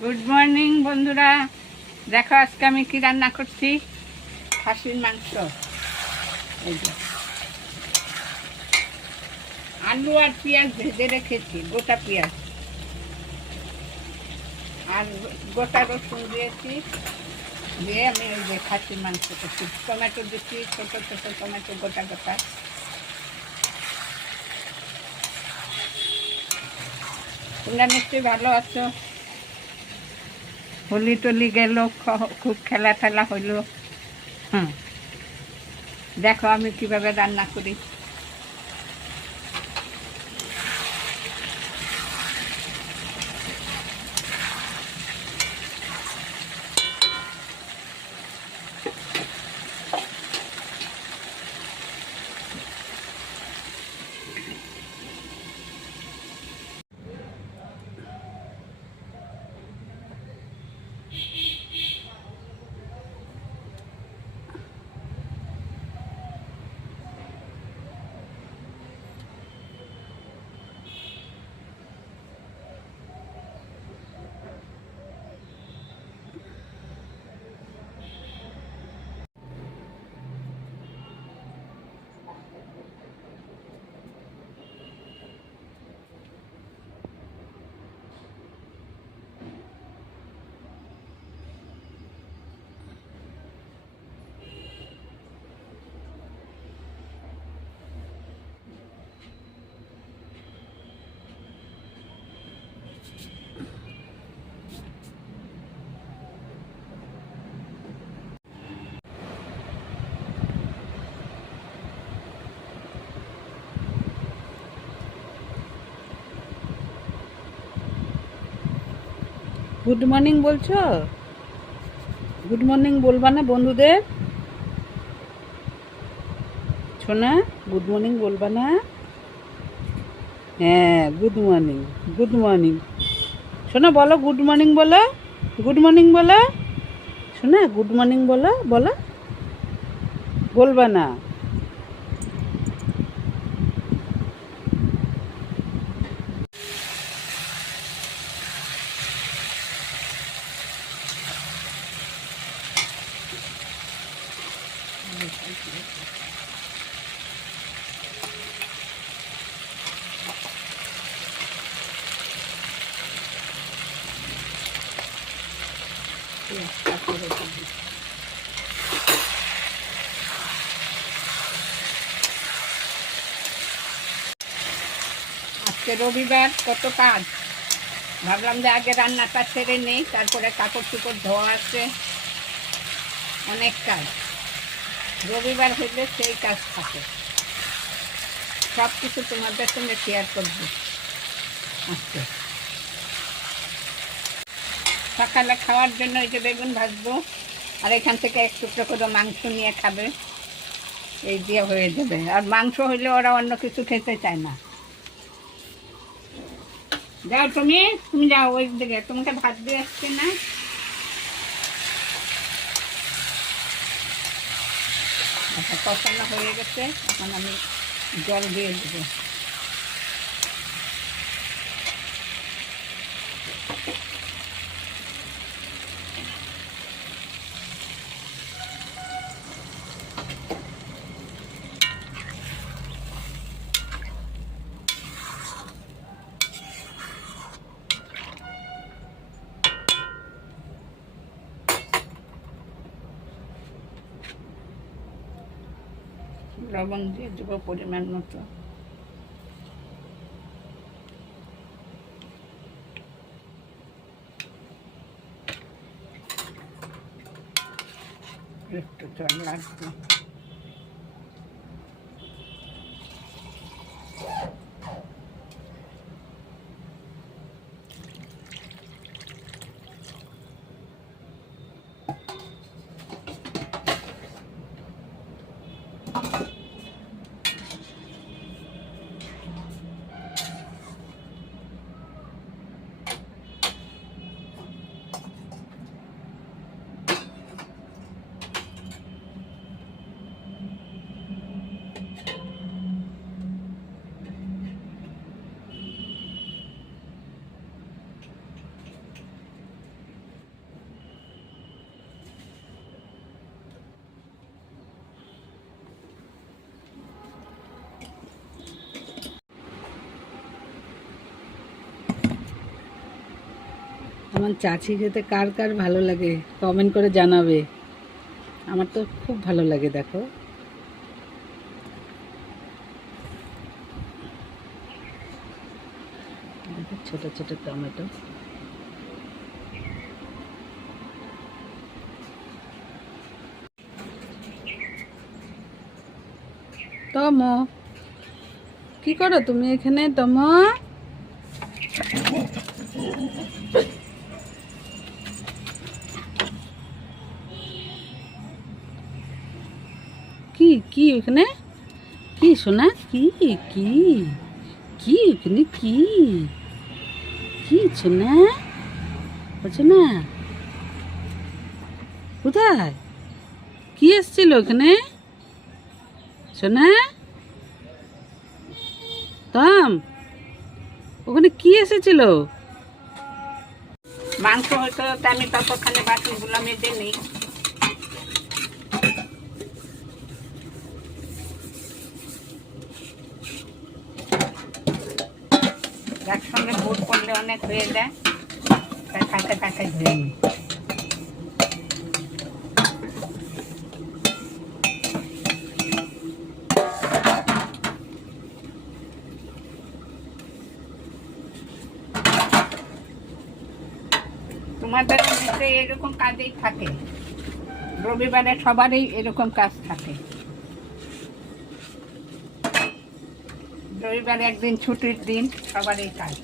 Good morning বন্ধুরা, দেখো আজকে আমি কি রান্না করছি। খাসির মাংস, এই যে আলু আর পেঁয়াজ ভেজে রেখেছি, গোটা পেঁয়াজ আর গোটা রসুন দিয়েছি, দিয়ে আমি ওই যে খাসির মাংস করছি। টমেটো দিচ্ছি, ছোটো ছোটো টমেটো গোটা গোটা। তোমরা নিশ্চয়ই ভালো আছো। হোলি টোলি গেল, খুব খেলা টেলা হইলো। দেখো আমি কিভাবে রান্না করি। গুড মর্নিং বলছো? গুড মর্নিং বলবা না বন্ধুদের? শোনা, গুড মর্নিং বলবা না? হ্যাঁ, গুড মর্নিং, গুড মর্নিং। শোনা, বলো গুড মর্নিং, বলো গুড মর্নিং, বলো শোনা, গুড মর্নিং বলো, বলো। বলবা না? আজকে রবিবার, কত কাজ। ভাবলাম যে আগে রান্নাটা সেরে নেই, তারপরে কাপড় চোপড় ধোয়া আছে, অনেক কাজ। রবিবার হইলে সেই কাজ থাকে। সব কিছু তোমাদের সঙ্গে শেয়ার করবো আজকে। সকালে খাওয়ার জন্য এই যে বেগুন ভাজবো, আর এখান থেকে এক টুকরো করে মাংস নিয়ে খাবে, এই দিয়ে হয়ে যাবে। আর মাংস হইলে ওরা অন্য কিছু খেতে চায় না। যাও তুমি তুমি যাও ওই দিকে, তোমাকে ভাত দিয়ে আসছে না। আচ্ছা, কষানো হয়ে গেছে, এখন আমি জল দিয়ে দেবো। লবণ দিয়ে দেবো পরিমাণ মতো। একটু জল লাগবে। আমার চাচি খেতে কার কার ভালো লাগে কমেন্ট করে জানাবে। আমার তো খুব ভালো লাগে। দেখো ছোট ছোট টমেটো। তম, কি করো তুমি এখানে? তম, কি কি ওখানে? কি সোনা? কি কি কি ওখানে? কি কি সোনা? সোনা কোথায়? কি এসছিল ওখানে সোনা? তাম, ওখানে কি এসেছিল? মাংস হয়তো আমি ততক্ষণে বাসনগুলো মেজে নিই। একসঙ্গে ভোট করলে অনেক হয়ে যায়, তাই কাছে কাছে ধুয়ে নিই। তোমাদের মধ্যে এরকম কাজেই থাকে, রবিবারে সবারই এরকম কাজ থাকে। রবিবারে একদিন ছুটির দিন, সবারই কাজ।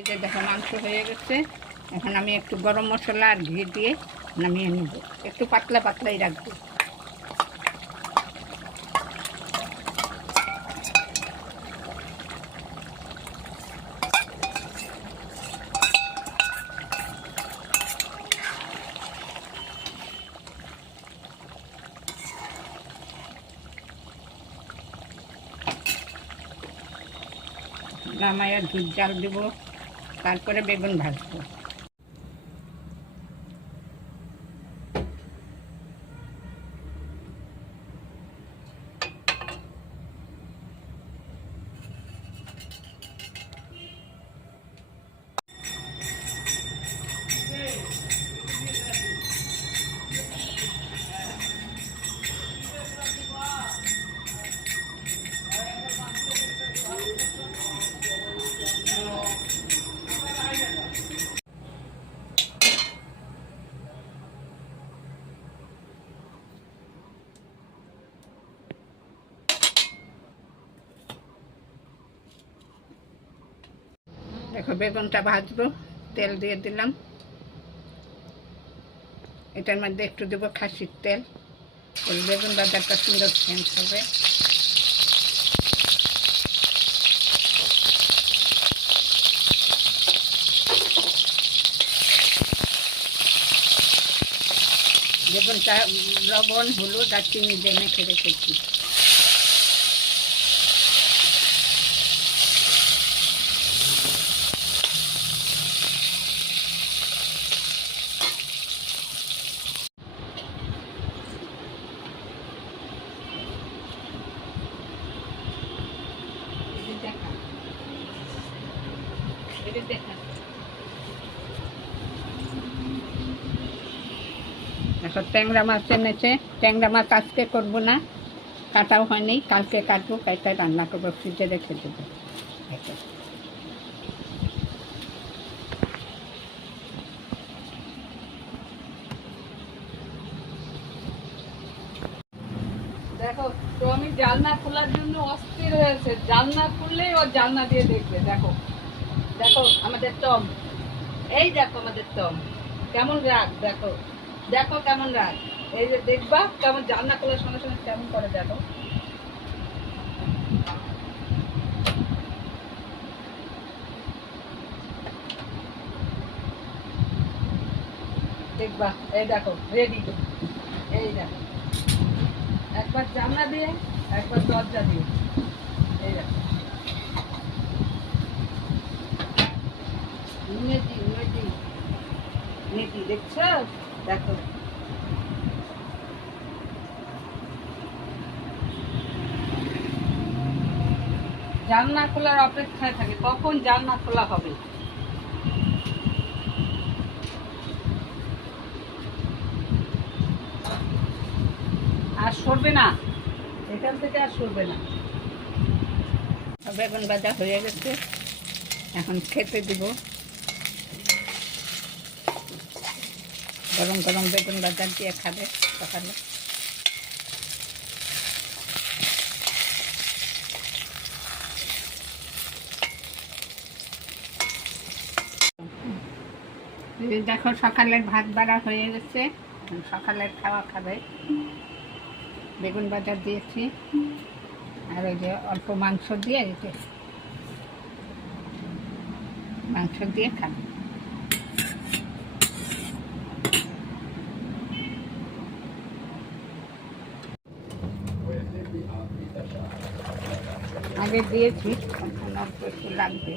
এই যে দেখো মাংস হয়ে গেছে। এখন আমি একটু গরম মশলা আর ঘি দিয়ে নামিয়ে নেব। একটু পাতলা পাতলাই রাখবো। নামাইয়া দুধ জাল দেব, তারপরে বেগুন ভাজবো। দেখো বেগুনটা ভাজবো, তেল দিয়ে দিলাম। এটার মধ্যে একটু দেবো খাসির তেল, ওই বেগুন ভাজাটা সুন্দর সেন্ট হবে। বেগুনটা লবণ হলুদ আর চিনি দিয়ে মেখে রেখেছি। এখন ট্যাংরা মাছ এনেছে। ট্যাংরা মাছ আজকে করবো না, কাটাও হয়নি, কালকে কাটবো, কালকে রান্না করবো, ফ্রিজে রেখে দেবো। দেখো তো আমি জানলা খোলার জন্য অস্থির হয়েছে। জানলা খুললেই ও জানলা দিয়ে দেখবে। দেখো দেখো আমাদের টম, এই দেখো আমাদের টম কেমন রাগ। দেখো দেখো কেমন রাগ। এই যে দেখবা কেমন জানলা খোলার সঙ্গে সঙ্গে কেমন করে দেখো। দেখবা এই দেখো রেডি। এই দেখো একবার জানলা দিয়ে একবার দরজা দিয়ে, এই দেখো নেতি নেতি নীতি দেখছো, দেখো জানলা খোলার অপেক্ষায় থাকে কখন জানলা খোলা হবে। আর সরবে না, এখান থেকে আর সরবে না। বেগুন ভাজা হয়ে গেছে, এখন খেতে দিব। গরম গরম বেগুন ভাজা দিয়ে খাবে সকালে। এই দেখো সকালের ভাত বাড়া হয়ে গেছে, সকালের খাওয়া খাবে। বেগুন ভাজা দিয়েছি, আর ওই যে অল্প মাংস দিয়ে দিতে, মাংস দিয়ে খাবে। আগে দিয়েছি, এখন অল্প একটু লাগবে।